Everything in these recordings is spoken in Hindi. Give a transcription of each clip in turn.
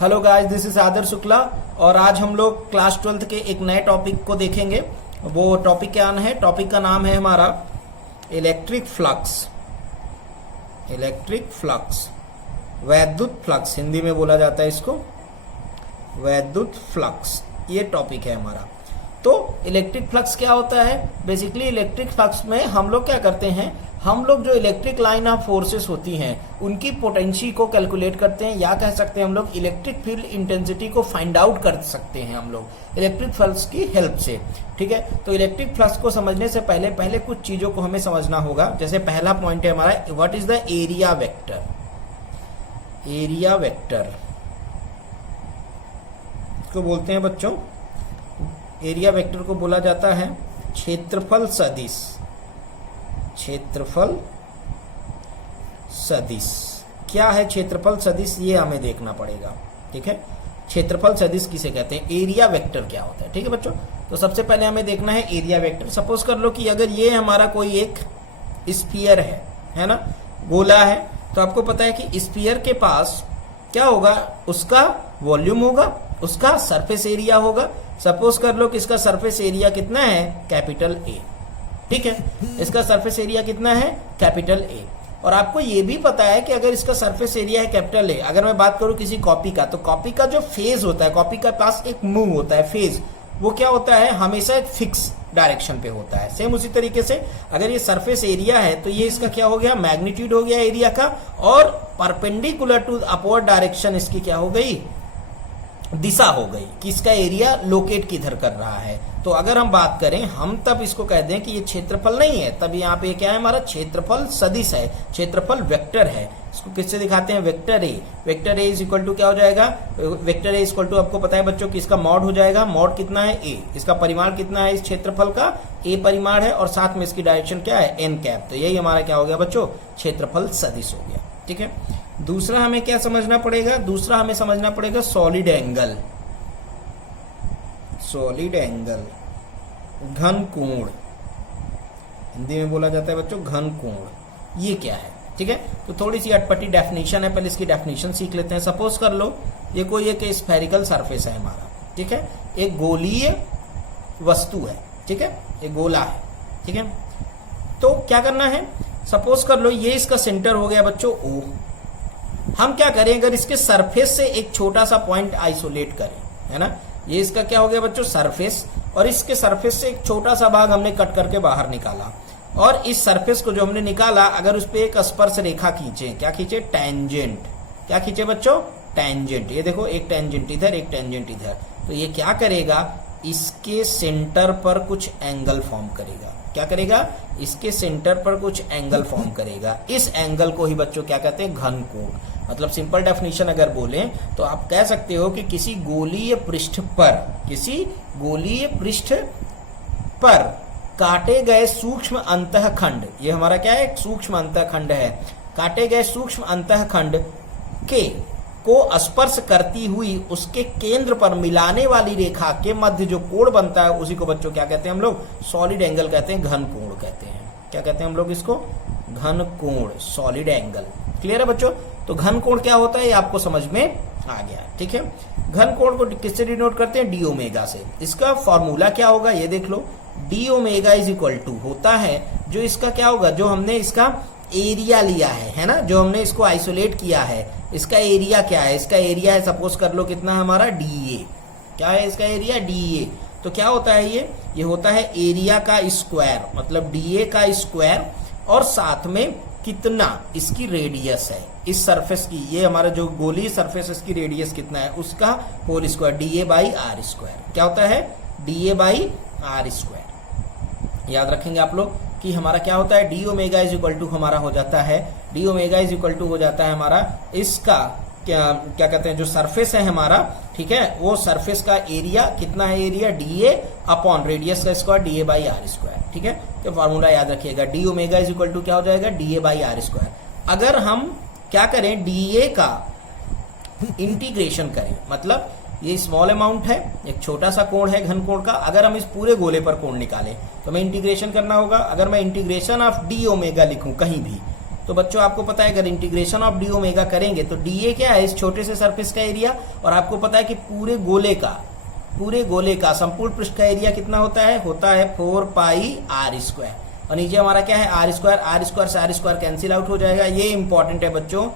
हेलो गाइस, दिस इज आदर शुक्ला और आज हम लोग क्लास 12th के एक नए टॉपिक को देखेंगे। वो टॉपिक क्या है? टॉपिक का नाम है हमारा इलेक्ट्रिक फ्लक्स। इलेक्ट्रिक फ्लक्स, वैद्युत फ्लक्स हिंदी में बोला जाता है इसको, वैद्युत फ्लक्स, ये टॉपिक है हमारा। तो इलेक्ट्रिक फ्लक्स क्या होता है? बेसिकली इलेक्ट्रिक फ्लक्स में हम लोग क्या करते हैं, हम लोग जो इलेक्ट्रिक लाइन ऑफ फोर्सेस होती हैं उनकी पोटेंशियल को कैलकुलेट करते हैं, या कह सकते हैं हम लोग इलेक्ट्रिक फील्ड इंटेंसिटी को फाइंड आउट कर सकते हैं हम लोग इलेक्ट्रिक फ्लक्स की हेल्प से। ठीक है, तो इलेक्ट्रिक फ्लक्स को समझने से पहले कुछ चीजों को हमें समझना होगा। जैसे पहला पॉइंट है हमारा, what is the area vector. Area vector को बोलते हैं बच्चों, एरिया वेक्टर को बोला जाता है क्षेत्रफल सदिश। क्षेत्रफल सदिश क्या है? क्षेत्रफल सदिश ये हमें देखना पड़ेगा। ठीक है, क्षेत्रफल सदिश किसे कहते हैं, एरिया वेक्टर क्या होता है। ठीक है बच्चों, तो सबसे पहले हमें देखना है एरिया वेक्टर। सपोज कर लो कि अगर ये हमारा कोई एक स्फीयर है ना, गोला है, तो आपको पता है कि स्फीयर के पास क्या होगा, उसका वॉल्यूम होगा, उसका सरफेस एरिया होगा। सपोज कर लो कि इसका सरफेस एरिया कितना है, कैपिटल ए। ठीक है, इसका सरफेस एरिया कितना है, कैपिटल ए। और आपको ये भी पता है कि अगर इसका सरफेस एरिया है कैपिटल ए, अगर मैं बात करूं किसी कॉपी का, तो कॉपी का जो फेज होता है, कॉपी का पास एक मूव होता है, फेज, वो क्या होता है, हमेशा एक फिक्स डायरेक्शन पे होता है। सेम उसी तरीके से अगर ये सरफेस एरिया है तो ये इसका क्या हो गया, मैग्नीट्यूड हो गया एरिया का, और परपेंडिकुलर टू अपवर्ड डायरेक्शन इसकी क्या हो गई, दिशा हो गई कि इसका एरिया लोकेट किधर कर रहा है। तो अगर हम बात करें, हम तब इसको कह दें कि ये क्षेत्रफल नहीं है, तब यहाँ पे क्या है, हमारा क्षेत्रफल सदिश है, क्षेत्रफल वेक्टर है। इसको किससे दिखाते हैं, vector A. Vector A is equal to क्या हो जाएगा, vector A is equal to आपको पता है बच्चों कि इसका मॉड हो जाएगा, मॉड कितना है, ए। इसका परिमाण कितना है, इस क्षेत्रफल का ए परिमाण है, और साथ में इसकी डायरेक्शन क्या है, एन कैप। तो यही हमारा क्या हो गया बच्चों, क्षेत्रफल सदिश हो गया। ठीक है, दूसरा हमें क्या समझना पड़ेगा, दूसरा हमें समझना पड़ेगा सॉलिड एंगल। सॉलिड एंगल, घन कोण, हिंदी में बोला जाता है बच्चों घन कोण। ये क्या है? ठीक है, तो थोड़ी सी अटपटी डेफिनेशन है, पहले इसकी डेफिनेशन सीख लेते हैं। सपोज कर लो ये कोई एक स्फेरिकल सरफेस है हमारा, ठीक है, एक गोलीय वस्तु है, ठीक है, एक गोला है। ठीक है, तो क्या करना है, सपोज कर लो ये इसका सेंटर हो गया बच्चों ओ। हम क्या करें, अगर इसके सरफेस से एक छोटा सा पॉइंट आइसोलेट करें, है ना, ये इसका क्या हो गया बच्चों, सरफेस, और इसके सरफेस से एक छोटा सा भाग हमने कट करके बाहर निकाला, और इस सरफेस को जो हमने निकाला, अगर उस पर एक स्पर्श रेखा खींचे, क्या खींचे, टेंजेंट। क्या खींचे बच्चों, टेंजेंट। ये देखो, एक टेंजेंट इधर, एक टेंजेंट इधर, तो ये क्या करेगा, इसके सेंटर पर कुछ एंगल फॉर्म करेगा। क्या करेगा, इसके सेंटर पर कुछ एंगल फॉर्म करेगा। इस एंगल को ही बच्चों क्या कहते हैं, घन कोण। मतलब सिंपल डेफिनेशन अगर बोलें तो आप कह सकते हो कि किसी गोलीय पृष्ठ पर, किसी गोलीय पृष्ठ पर काटे गए सूक्ष्म अंतःखंड, ये हमारा क्या है, सूक्ष्म अंतःखंड है, काटे गए सूक्ष्म अंतःखंड के को स्पर्श करती हुई उसके केंद्र पर मिलाने वाली रेखा के मध्य जो कोण बनता है, उसी को बच्चों क्या कहते हैं हम लोग, सॉलिड एंगल कहते हैं, घन कोण कहते हैं। क्या कहते हैं हम लोग इसको, घन कोण, सॉलिड एंगल। क्लियर है बच्चों? तो घन कोण क्या होता है, ये आपको समझ में आ गया। ठीक है, घन कोण को किससे डिनोट करते हैं, डी ओमेगा से। इसका फॉर्मूला क्या होगा, ये देख लो, D omega is equal to होता है, जो इसका क्या होगा, जो हमने इसका एरिया लिया है ना, जो हमने इसको आइसोलेट किया है, इसका एरिया क्या है, इसका एरिया है, सपोज कर लो कितना है हमारा, डी ए। क्या है इसका एरिया, डी ए। तो क्या होता है ये होता है एरिया का स्क्वायर, मतलब डी ए का स्क्वायर, और साथ में कितना इसकी रेडियस है इस सरफेस की, ये हमारा जो गोली सरफेस, इसकी रेडियस कितना है, उसका whole square, D A by are square. क्या होता है, d A by are square. याद रखेंगे आप लोग कि हमारा क्या होता है, d omega is equal to हमारा हो जाता है, d omega is equal to हो जाता है हमारा इसका क्या कहते हैं, जो सरफेस है हमारा, ठीक है, वो सरफेस का एरिया कितना है, area D A upon radius का square, D A by are square. ठीक है, तो फॉर्मूला याद रखिएगा, D omega is equal to क्या हो जाएगा, D A by are square. अगर हम क्या करें, डी ए का इंटीग्रेशन करें, मतलब ये स्मॉल अमाउंट है, एक छोटा सा कोण है घन कोण का, अगर हम इस पूरे गोले पर कोण निकालें तो हमें इंटीग्रेशन करना होगा। अगर मैं इंटीग्रेशन ऑफ डी ओमेगा लिखूं कहीं भी, तो बच्चों आपको पता है अगर इंटीग्रेशन ऑफ डी ओमेगा करेंगे तो डी ए क्या है, इस छोटे से सरफेस का एरिया, और आपको पता है कि पूरे गोले का संपूर्ण पृष्ठ का एरिया कितना होता है 4 पाई आर स्क्वायर, और नीचे हमारा क्या है आर स्क्वायर से आर स्क्वायर कैंसिल आउट हो जाएगा। ये इंपॉर्टेंट है बच्चों,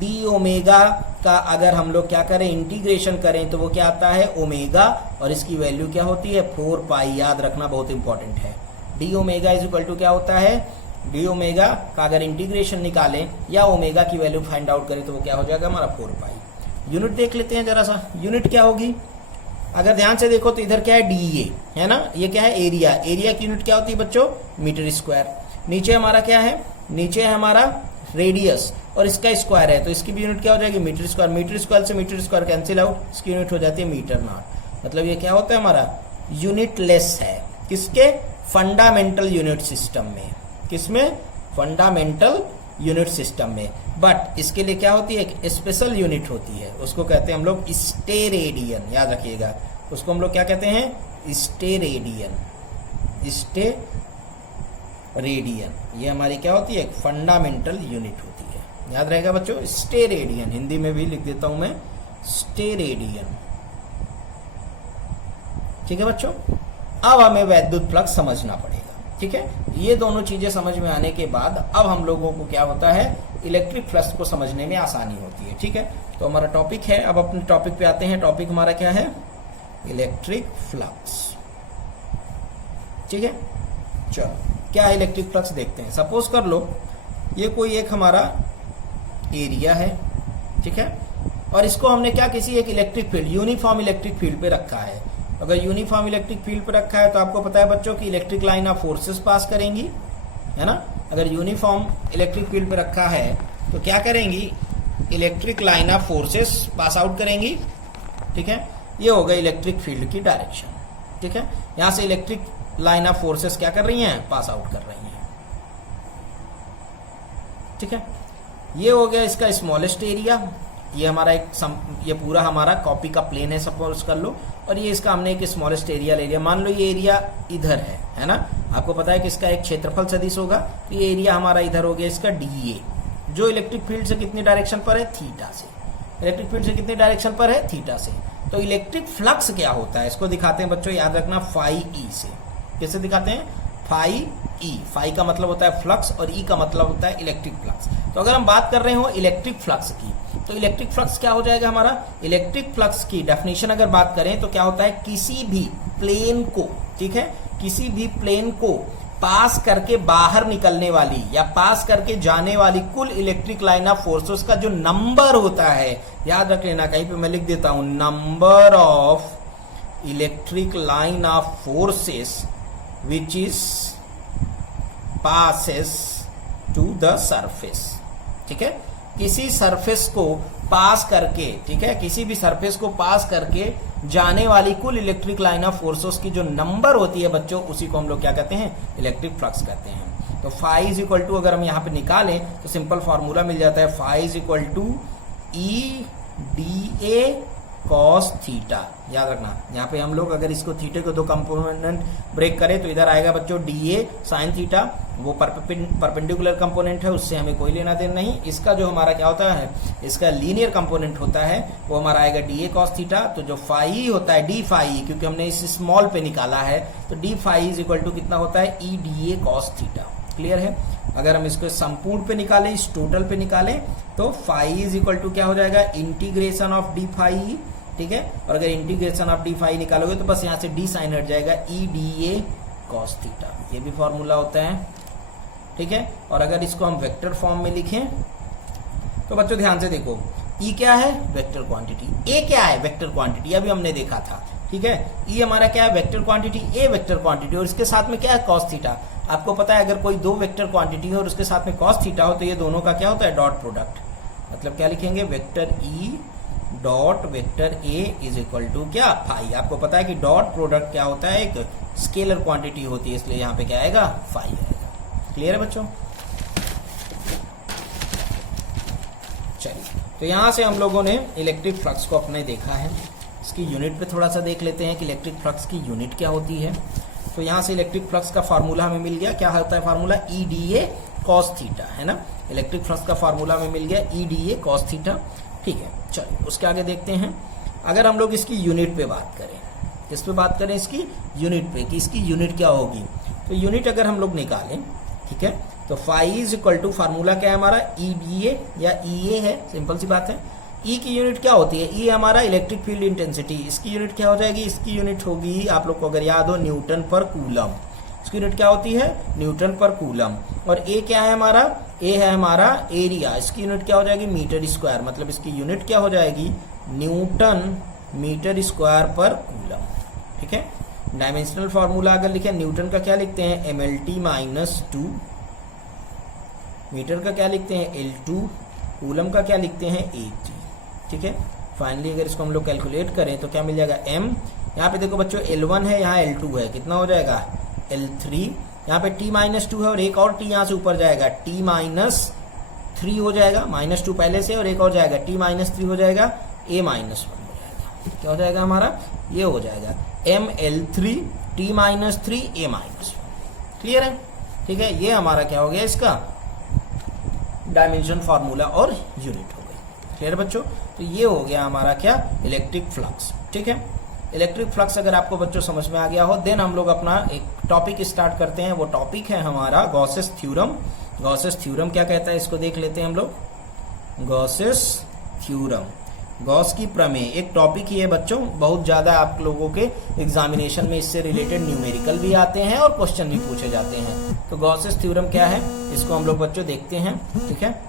डी ओमेगा का अगर हम लोग क्या करें इंटीग्रेशन करें तो वो क्या आता है ओमेगा, और इसकी वैल्यू क्या होती है 4 पाई, याद रखना बहुत इंपॉर्टेंट है। D omega is equal to क्या होता है, डी ओमेगा का अगर इंटीग्रेशन निकालें या ओमेगा की वैल्यू फाइंड आउट करें तो वो क्या हो जाएगा हमारा 4 पाई। यूनिट देख लेते हैं जरा सा, यूनिट क्या होगी, अगर ध्यान से देखो तो इधर क्या है डी ए है ना, ये क्या है एरिया, एरिया की यूनिट क्या होती है बच्चों मीटर स्क्वायर। नीचे हमारा क्या है, नीचे है हमारा रेडियस और इसका स्क्वायर है, तो इसकी भी यूनिट क्या हो जाएगी मीटर स्क्वायर से मीटर स्क्वायर कैंसिल आउट, इसकी यूनिट हो जाती है मीटर नॉट। मतलब ये क्या होता है हमारा यूनिट लेस है, किसके फंडामेंटल यूनिट सिस्टम में, किसमें फंडामेंटल यूनिट सिस्टम में। बट इसके लिए क्या होती है एक स्पेशल यूनिट होती है, उसको कहते हैं हम लोग स्टेरेडियन, याद रखिएगा उसको हम लोग क्या कहते हैं स्टेरेडियन, स्टेरेडियन। ये हमारी क्या होती है एक फंडामेंटल यूनिट होती है, याद रहेगा बच्चों स्टेरेडियन, हिंदी में भी लिख देता हूं मैं स्टेरेडियन। ठीक है बच्चों, अब हमें वैद्युत फ्लक्स समझना पड़ेगा। ठीक है, ये दोनों चीजें समझ में आने के बाद अब हम लोगों को क्या होता है इलेक्ट्रिक फ्लक्स को समझने में आसानी होती है। ठीक है, तो हमारा टॉपिक है, अब अपने टॉपिक पे आते हैं। टॉपिक हमारा क्या है इलेक्ट्रिक फ्लक्स। ठीक है, चलो क्या है इलेक्ट्रिक फ्लक्स देखते हैं। सपोज कर लो ये कोई एक हमारा एरिया है, ठीक है, और इसको हमने क्या किसी एक electric field uniform electric field पे रखा है। अगर यूनिफॉर्म इलेक्ट्रिक फील्ड पे रखा है तो आपको पता है बच्चों की इलेक्ट्रिक लाइन ऑफ फोर्सेस पास करेंगी, है ना। अगर यूनिफॉर्म इलेक्ट्रिक फील्ड पे रखा है तो क्या करेंगी electric line of forces pass out करेंगी। ठीक है, ये होगा इलेक्ट्रिक फील्ड की डायरेक्शन। ठीक है, यहां से इलेक्ट्रिक लाइन ऑफ फोर्सेस क्या कर रही हैं पास आउट कर रही हैं। ठीक है, ये हो गया इसका स्मॉलेस्ट एरिया, ये हमारा ये पूरा हमारा कॉपी का प्लेन है सपोज कर लो, और ये इसका हमने एक स्मॉलेस्ट एरिया ले लिया। मान लो ये एरिया इधर है ना, आपको पता है कि इसका एक क्षेत्रफल सदिश होगा, तो ये एरिया हमारा इधर हो गया इसका डी ए, जो इलेक्ट्रिक फील्ड से कितनी डायरेक्शन पर है थीटा से, इलेक्ट्रिक फील्ड से कितनी डायरेक्शन पर है थीटा से। तो इलेक्ट्रिक फ्लक्स क्या होता है इसको दिखाते हैं बच्चों, याद रखना फाई ई से। कैसे दिखाते हैं फाई ई, फाई का मतलब होता है फ्लक्स और ई का मतलब होता है इलेक्ट्रिक फ्लक्स। तो अगर हम बात कर रहे हो इलेक्ट्रिक फ्लक्स की तो इलेक्ट्रिक फ्लक्स क्या हो जाएगा हमारा, इलेक्ट्रिक फ्लक्स की डेफिनेशन अगर बात करें तो क्या होता है किसी भी प्लेन को, ठीक है, किसी भी प्लेन को पास करके बाहर निकलने वाली या पास करके जाने वाली कुल इलेक्ट्रिक लाइन ऑफ फोर्सेस का जो नंबर होता है, याद रख लेना, कहीं पे मैं लिख देता हूं number of electric line of forces which is passes to the surface। ठीक है, किसी सरफेस को पास करके, ठीक है, किसी भी सरफेस को पास करके जाने वाली कुल इलेक्ट्रिक लाइन ऑफ फोर्सेस की जो नंबर होती है बच्चों, उसी को हम लोग क्या कहते हैं इलेक्ट्रिक फ्लक्स कहते हैं। तो फाई इज इक्वल टू अगर हम यहाँ पे निकालें तो सिंपल फॉर्मूला मिल जाता है, phi is equal to E d A cos theta. याद रखना यहाँ पे हम लोग अगर इसको थीटे को दो कंपोनेंट ब्रेक करें तो इधर आएगा बच्चों डी ए साइन थीटा, वो परपेंडिकुलर कंपोनेंट है, उससे हमें कोई लेना देना नहीं। इसका जो हमारा क्या होता है, इसका लीनियर कंपोनेंट होता है, वो हमारा आएगा डी ए कॉस थीटा। तो जो फाई होता है डी फाई, क्योंकि हमने इस स्मॉल पे निकाला है, तो d phi is equal to कितना होता है E d A cos theta. Clear है। अगर हम इसको संपूर्ण पे निकालें, इस टोटल पे निकालें, तो फाई इज इक्वल टू क्या हो जाएगा इंटीग्रेशन ऑफ डी फाई। ठीक है, और अगर इंटीग्रेशन ऑफ डी फाई निकालोगे तो बस यहाँ से डी साइन हट जाएगा ई डी ए कॉस थीटा, ये भी फॉर्मूला होता है। ठीक है, और अगर इसको हम वेक्टर फॉर्म में लिखें तो बच्चों ध्यान से देखो, ई क्या है वेक्टर क्वांटिटी, ए क्या है वेक्टर क्वांटिटी, अभी हमने देखा था। ठीक है, ई हमारा क्या है वेक्टर क्वांटिटी, ए वेक्टर क्वांटिटी, और इसके साथ में क्या है कॉस थीटा। आपको पता है अगर कोई दो वेक्टर क्वांटिटी है और उसके साथ में कॉस थीटा हो तो ये दोनों का क्या होता है डॉट प्रोडक्ट। मतलब क्या लिखेंगे vector E dot vector A is equal to क्या फाई। आपको पता है कि डॉट प्रोडक्ट क्या होता है एक स्केलर क्वांटिटी होती है, इसलिए यहाँ पे क्या आएगा फाई आएगा। क्लियर है बच्चों। चलिए, तो यहाँ से हम लोगों ने इलेक्ट्रिक फ्लक्स को अपने देखा है, इसकी यूनिट पे थोड़ा सा देख लेते हैं कि इलेक्ट्रिक फ्लक्स की यूनिट क्या होती है। तो यहाँ से इलेक्ट्रिक फ्लक्स का फार्मूला हमें मिल गया, क्या होता है formula E d A cos theta, है ना। इलेक्ट्रिक फ्लक्स का फार्मूला में मिल गया EDA कॉस थीटा, ठीक है। चलिए उसके आगे देखते हैं। अगर हम लोग इसकी यूनिट पे बात करें, किस पे बात करें, इसकी यूनिट पे, कि इसकी यूनिट क्या होगी, तो यूनिट अगर हम लोग निकालें, ठीक है, तो phi is equal to formula क्या है हमारा, EDA या EA है, सिंपल सी बात है। ई की यूनिट क्या होती है, ई हमारा इलेक्ट्रिक फील्ड इंटेंसिटी, इसकी यूनिट क्या हो जाएगी, इसकी यूनिट होगी, आप लोग को अगर याद हो, न्यूटन पर कूलम। इसकी यूनिट क्या होती है, न्यूटन पर कूलम। और ए क्या है हमारा, ए है हमारा एरिया, इसकी यूनिट क्या हो जाएगी, मीटर स्क्वायर, मतलब इसकी यूनिट क्या हो जाएगी, न्यूटन मीटर स्क्वायर पर कूलम, ठीक है। डायमेंशनल फॉर्मूला अगर लिखे, न्यूटन का क्या लिखते हैं, MLT-2, मीटर का क्या लिखते हैं, L2, कूलम का क्या लिखते हैं, AT, ठीक है। फाइनली अगर इसको हम लोग कैलकुलेट करें तो क्या मिल जाएगा, M, यहाँ पे देखो बच्चों L1 है, यहाँ L2 है, कितना हो जाएगा, L3, यहाँ पे T-2 है और एक और T यहाँ से ऊपर जाएगा, T-3 हो जाएगा, -2 पहले से, और एक और जाएगा T-3 हो जाएगा, A-1 हो जाएगा, क्या हो जाएगा हमारा, ये हो जाएगा ML3 T-3 A-1, क्लियर है, ठीक है। ये हमारा क्या हो गया, इसका डायमेंशन फार्मूला और यूनिट हो गई, क्लियर बच्चों। तो ये हो गया हमारा क्या, इलेक्ट्रिक फ्लक्स, ठीक है। इलेक्ट्रिक फ्लक्स अगर आपको बच्चों समझ में आ गया हो, देन हम लोग अपना एक टॉपिक स्टार्ट करते हैं। वो टॉपिक है हमारा गॉसेस थ्योरम। गॉसेस थ्योरम क्या कहता है, इसको देख लेते हैं हम लोग। गॉसेस थ्योरम, गॉस की प्रमेय, एक टॉपिक ही है बच्चों, बहुत ज्यादा आप लोगों के एग्जामिनेशन में इससे रिलेटेड न्यूमेरिकल भी आते हैं और क्वेश्चन भी पूछे जाते हैं। तो गॉसेस थ्योरम क्या है, इसको हम लोग बच्चों देखते हैं, ठीक है।